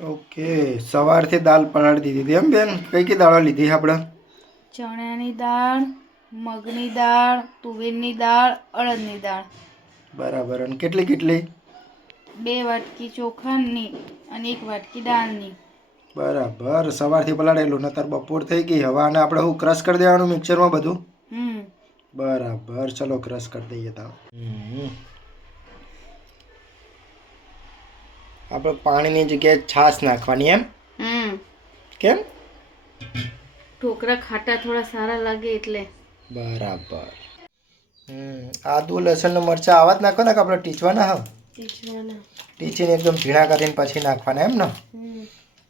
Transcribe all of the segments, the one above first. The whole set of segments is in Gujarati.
ઓકે, સવારથી દાળ પલાળી દીધી એમ બેન? કઈ કઈ દાળો લીધી આપણે? ચણાની દાળ, મગની દાળ, તુવેરની દાળ, અડદની દાળ. બરાબર. અને કેટલી કેટલી? 2 વાટકી ચોખાની અને 1 વાટકી દાળની. બરાબર. સવારથી પલાળેલું ને તાર બપોર થઈ ગઈ. હવે આને આપણે હું ક્રશ કરી દેવાનું મિક્સરમાં બધું? બરાબર. ચલો ક્રશ કરી દઈએ તાવ. આપણે પાણીની જગ્યાએ છાશ નાખવાની એમ? કેમ? ઢોકળા ખાટા થોડા સારા લાગે એટલે. બરાબર. આદુ લસણ ને મરચાં આવા જ નાખો ને કે આપણે ટીચવાના? હા, ટીચીને એકદમ ઝીણા કરીને પછી નાખવાના એમ ને?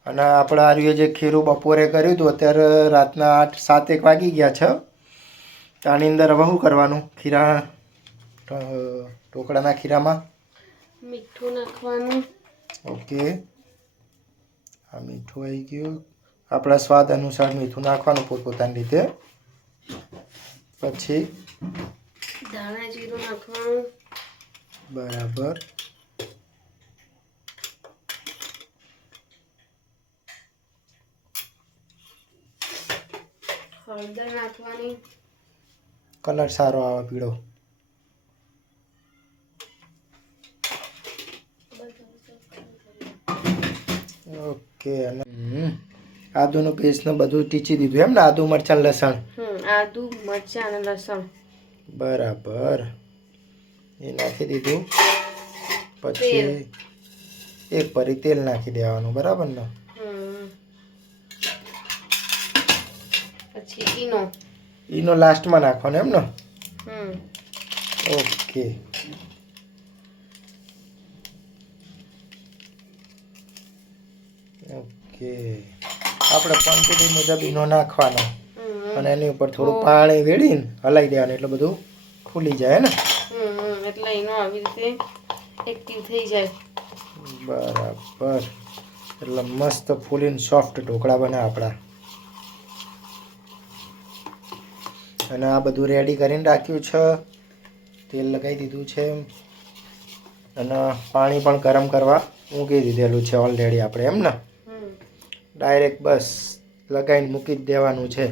અને આપણે આ જે ખીરું બપોરે કર્યું હતું, અત્યારે રાતના 8-7 વાગી ગયા છે. તો આની અંદર હવે શું કરવાનું? ખીરા ઢોકળાના ખીરામાં મીઠું નાખવાનું. ઓકે, આ મીઠું આવી ગયું. આપણા સ્વાદ અનુસાર મીઠું નાખવાનું પોતપોતાની રીતે. પછી ધાણા જીરું નાખવાનું. બરાબર. હળદર નાખવાની. કલર સારો આવે પીળો. ઓકે. અને આદુનો પેસ્ટ ને બધું ટીચી દીધું એમ ને? આદુ મરચાં લસણ. આદુ મરચાં અને લસણ. બરાબર. એ નાખી દીધું. પછી એક પરી તેલ નાખી દેવાનું. બરાબર ને? પછી ઈનો લાસ્ટમાં નાખવાનો એમ ને? ઓકે. ઓકે, આપણે ક્વોન્ટિટી મુજબ ઈનો નાખવાનો અને એની ઉપર થોડું પાણી વેડીને હલાવી દેવાનું એટલે બધું ખુલી જાય ને? એટલે ઈનો આવી રીતે એક્ટિવ થઈ જાય. બરાબર. એટલે મસ્ત ફૂલીને સોફ્ટ ઢોકળા બને આપણા. અને આ બધું રેડી કરીને રાખ્યું છે. તેલ લગાવી દીધું છે અને પાણી પણ ગરમ કરવા મૂકી દીધેલું છે ઓલરેડી આપણે એમ ને? ડાયરેક્ટ બસ લગાવીને મૂકી જ દેવાનું છે.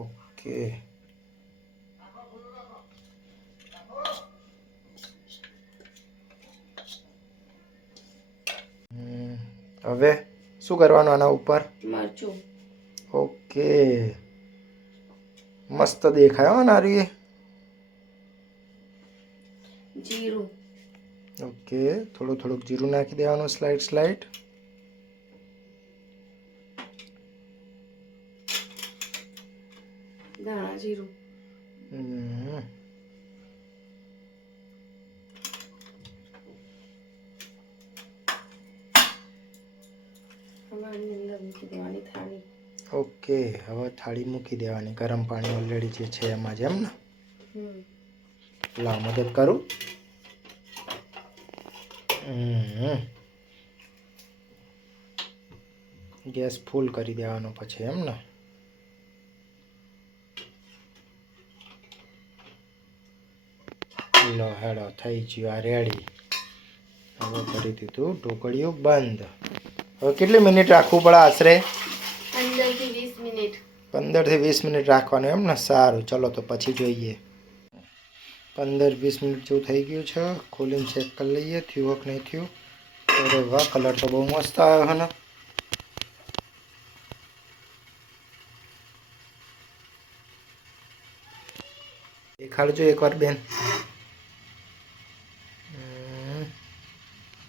ઓકે. હવે શું કરવાનું આના ઉપર? મરચું. ઓકે, મસ્ત દેખાય હો નારી. જીરું. ઓકે, થોડુંક જીરું નાખી દેવાનું. સ્લાઇડ. ધાણા જીરું. ઓકે, હવે થાળી મૂકી દેવાની. ગરમ પાણી ઓલરેડી જે છે એમાં જ એમ ને? લાવ મદદ કરું. ગેસ ફૂલ કરી દેવાનો પછી એમ ને? લો હેડો, થઈ ગયું આ રેડી. હવે કરી દીધું ઢોકળિયું બંધ. હવે કેટલી મિનિટ રાખવું પડે આશરે? 15 થી 20 મિનિટ. 15 થી 20 મિનિટ રાખવાનું એમ ને? સારું, ચલો તો પછી જોઈએ. 15-20 મિનિટ જેવું થઈ ગયું છે. ખોલીને ચેક કરી લઈએ થયું કે નહીં થયું. અરે વાહ, કલર તો બહુ મસ્ત આવ્યો છે ને? દેખાડજો એકવાર બેન.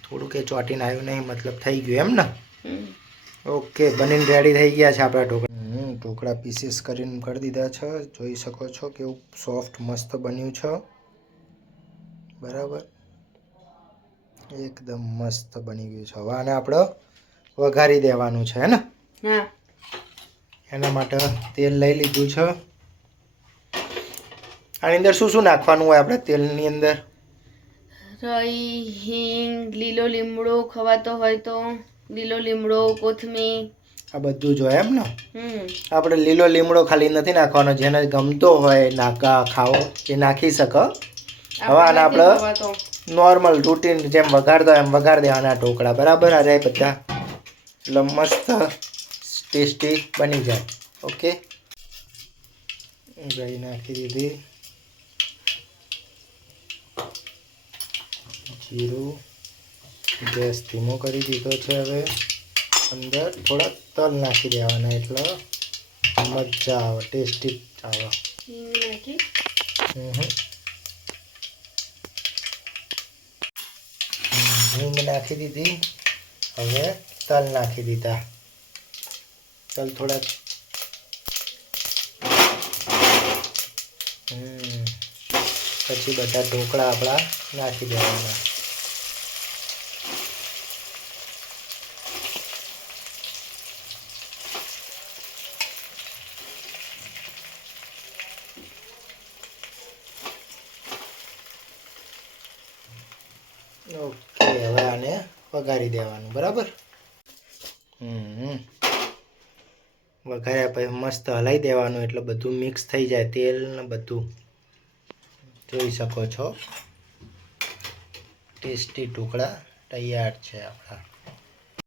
થોડુંક એ ચોટીને આવ્યું નહીં, મતલબ થઈ ગયું એમ ને? ઓકે, બનીને રેડી થઈ ગયા છે આપણા ઢોકળા. ઢોકળા પીસીસ કરીને કરી દીધા છે. જોઈ શકો છો કેવું સોફ્ટ મસ્ત બન્યું છે. બરાબર, એકદમ મસ્ત બની ગયું છે. હવે આને આપણે વઘારી દેવાનું છે ને? એના માટે તેલ લઈ લીધું છે. આની અંદર શું શું નાખવાનું હોય આપણે તેલની અંદર? રાઈ, હિંગ, લીલો લીમડો ખવાતો હોય તો લીલો લીમડો, કોથમીર. આ બધું જોઈએ એમ ને. આપણે લીલો લીમડો ખાલી નથી નાખવાનો, જેને ગમતો હોય ખાવો એ નાખી શકો. હવે આને આપણે નોર્મલ રૂટીન જેમ વઘારતો એમ વઘાર દેવાના ઢોકળા, બરાબર. આ જાય બધા એટલે મસ્ત ટેસ્ટી બની જાય. ઓકે, દહીં નાખી દીધી, જીરું, ગેસ ધીમો કરી દીધો છે. હવે અંદર થોડા તલ નાખી દેવાના એટલે મજા આવે, ટેસ્ટી આવે. હિંગ નાખી દીધી. હવે તલ નાખી દીધા. તલ થોડા પછી બધા ઢોકળા આપણા નાખી દેવાના. ઓકે, હવે આને વઘારી દેવાનું, બરાબર. વઘાર્યા પછી મસ્ત હલાવી દેવાનું એટલે બધું મિક્સ થઈ જાય, તેલ ને બધું. જોઈ શકો છો ટેસ્ટી ઢોકળા તૈયાર છે આપણા.